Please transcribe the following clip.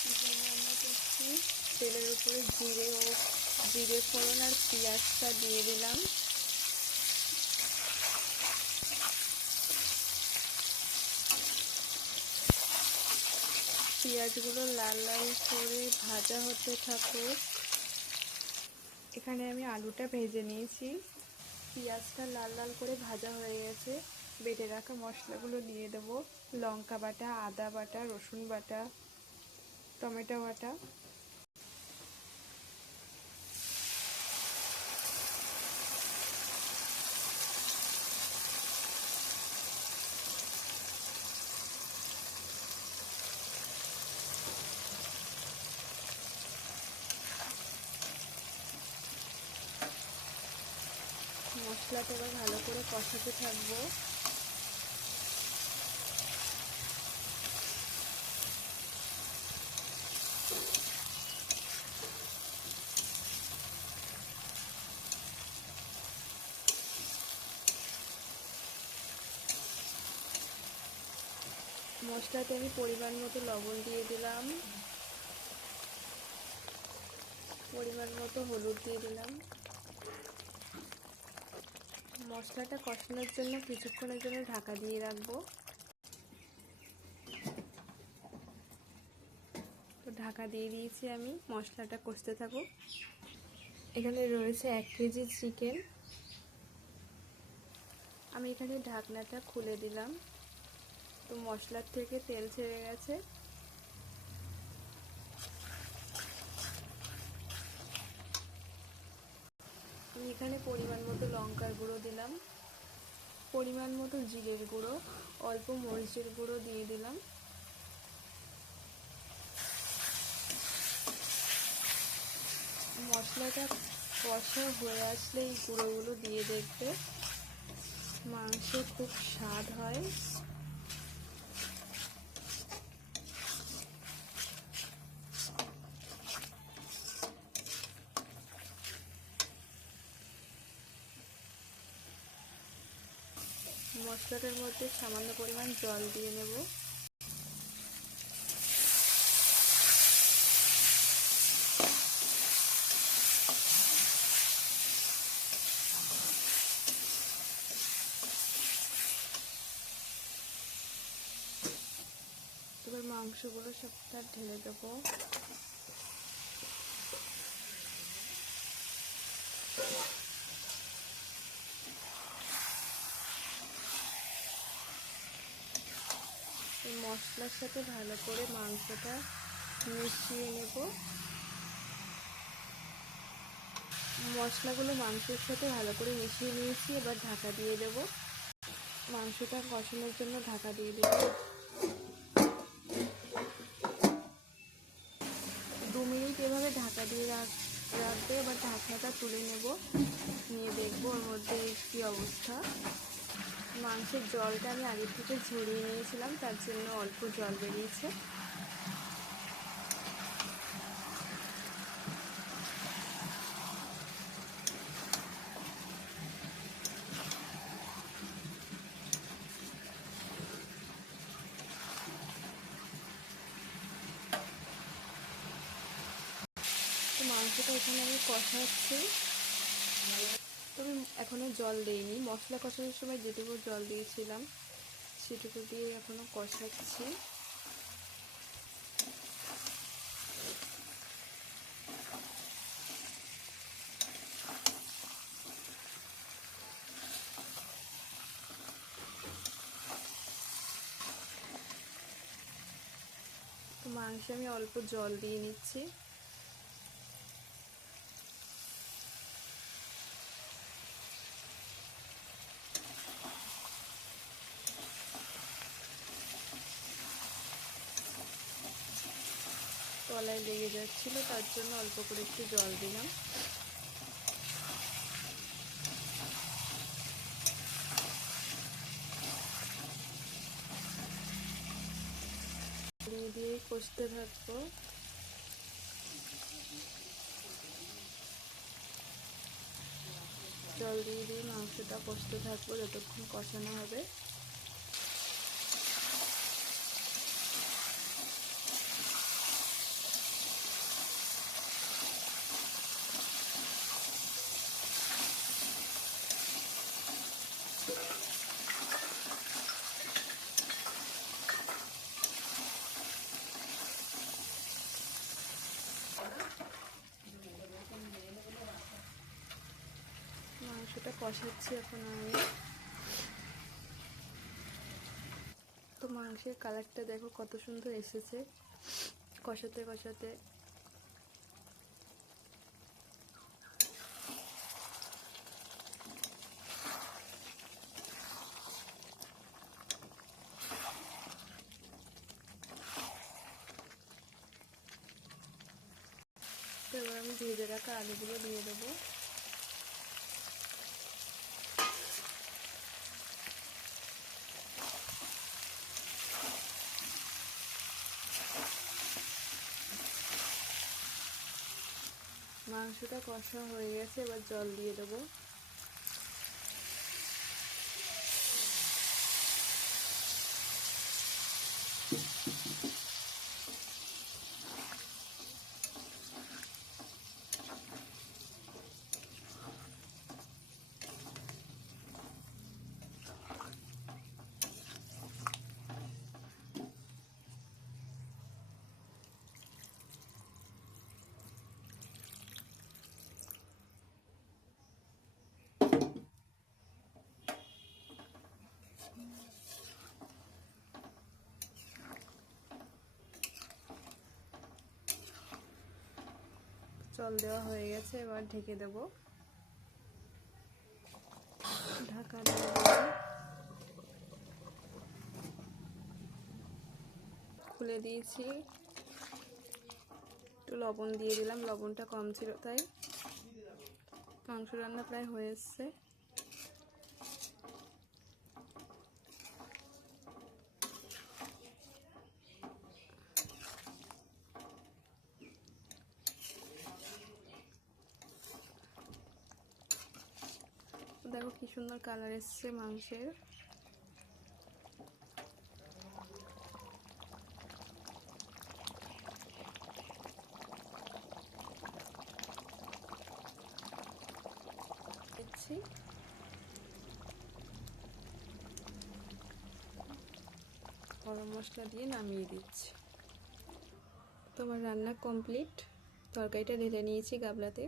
Chicken রান্না করছি। তেলের উপরে জিরে ফোড়ন আর পেঁয়াজটা দিয়ে দিলাম। পেঁয়াজগুলো লাল লাল করে ভাজা হতে থাকুক। এখানে আমি আলুটা ভেজে নিয়েছি। পেঁয়াজটা লাল লাল করে ভাজা হয়ে গেছে। বেটে রাখা মশলাগুলো দিয়ে দেবো। লঙ্কা বাটা, আদা বাটা, রসুন বাটা, টমেটো বাটা। মশলাটা এবার ভালো করে কষাতে থাকবো। মশলাতে আমি পরিমাণ মতো লবণ দিয়ে দিলাম, পরিমাণ মতো হলুদ দিয়ে দিলাম। মশলাটা কষানোর জন্য কিছুক্ষণের জন্য ঢাকা দিয়ে রাখবো। তো ঢাকা দিয়ে দিয়েছি আমি, মশলাটা কষতে থাকুক। এখানে রয়েছে 1 কেজি চিকেন। আমি এখানে ঢাকনাটা খুলে দিলাম। তো মশলার থেকে তেল ছেড়ে গেছে। আমি এখানে পরিমাণ মতো লঙ্কার গুঁড়ো দিলাম, পরিমাণ মতো জিরের গুঁড়ো, অল্প মরিচের গুঁড়ো দিয়ে দিলাম। মশলাটা কষা হয়ে আসলে এই গুঁড়োগুলো দিয়ে দেখবে, মাংস খুব স্বাদ হয়। মশলাটার মধ্যে সামান্য পরিমাণ জল দিয়ে নেব। এবার মাংসগুলো সবটা ঢেলে দেবো। এই মশলার সাথে ভালো করে মাংসটা মিশিয়ে নেব। মশলাগুলো মাংসের সাথে ভালো করে মিশিয়ে নিয়েছি। এবার ঢাকা দিয়ে দেব। মাংসটা কষানোর জন্য ঢাকা দিয়ে দেব। 2 মিনিট এভাবে ঢাকা দিয়ে রাখবে। এবার ঢাকনাটা তুলে নেব, নিয়ে দেখবো ওর মধ্যে কী অবস্থা। মাংসের জলটা আমি আগে থেকে ঝরিয়ে নিয়েছিলাম, তার জন্য অল্প জল বেরিয়েছে। তো মাংসটা এখানে আমি কষাচ্ছি। তবে এখনো জল দেইনি, মশলা কষানোর সময় যেটুকু জল দিয়েছিলাম সেটুকু দিয়ে এখনো কষাচ্ছি। তো মাংসে আমি অল্প জল দিয়ে নিচ্ছি। তলায় লেগে যাচ্ছিল, তার জন্য অল্প করে একটু জল দিলাম। দিয়ে কষতে থাকবো। জল দিয়ে মাংসটা কষতে থাকবো যতক্ষণ কষানো হবে। কষাচ্ছি এখন আমি। তো মাংসের কালারটা দেখো কত সুন্দর এসেছে কষাতে কষাতে। তো এবার আমি ভেজে রাখা আলুগুলো দিয়ে দেবো। মাংসটা কষা হয়ে গেছে, এবার জল দিয়ে দেবো। জল দেওয়া হয়ে গেছে, এবার ঢেকে দেব। ঢাকা দিয়ে খুলে দিয়েছি, একটু লবণ দিয়ে দিলাম, লবণটা কম ছিল তাই। মাংস রান্না প্রায় হয়ে এসছে। দেখো কি সুন্দর কালার এসছে মাংসের। দিচ্ছি গরম মশলা দিয়ে নামিয়ে দিচ্ছি। তোমার রান্না কমপ্লিট। তরকারিটা ঢেলে নিয়েছি গামলাতে।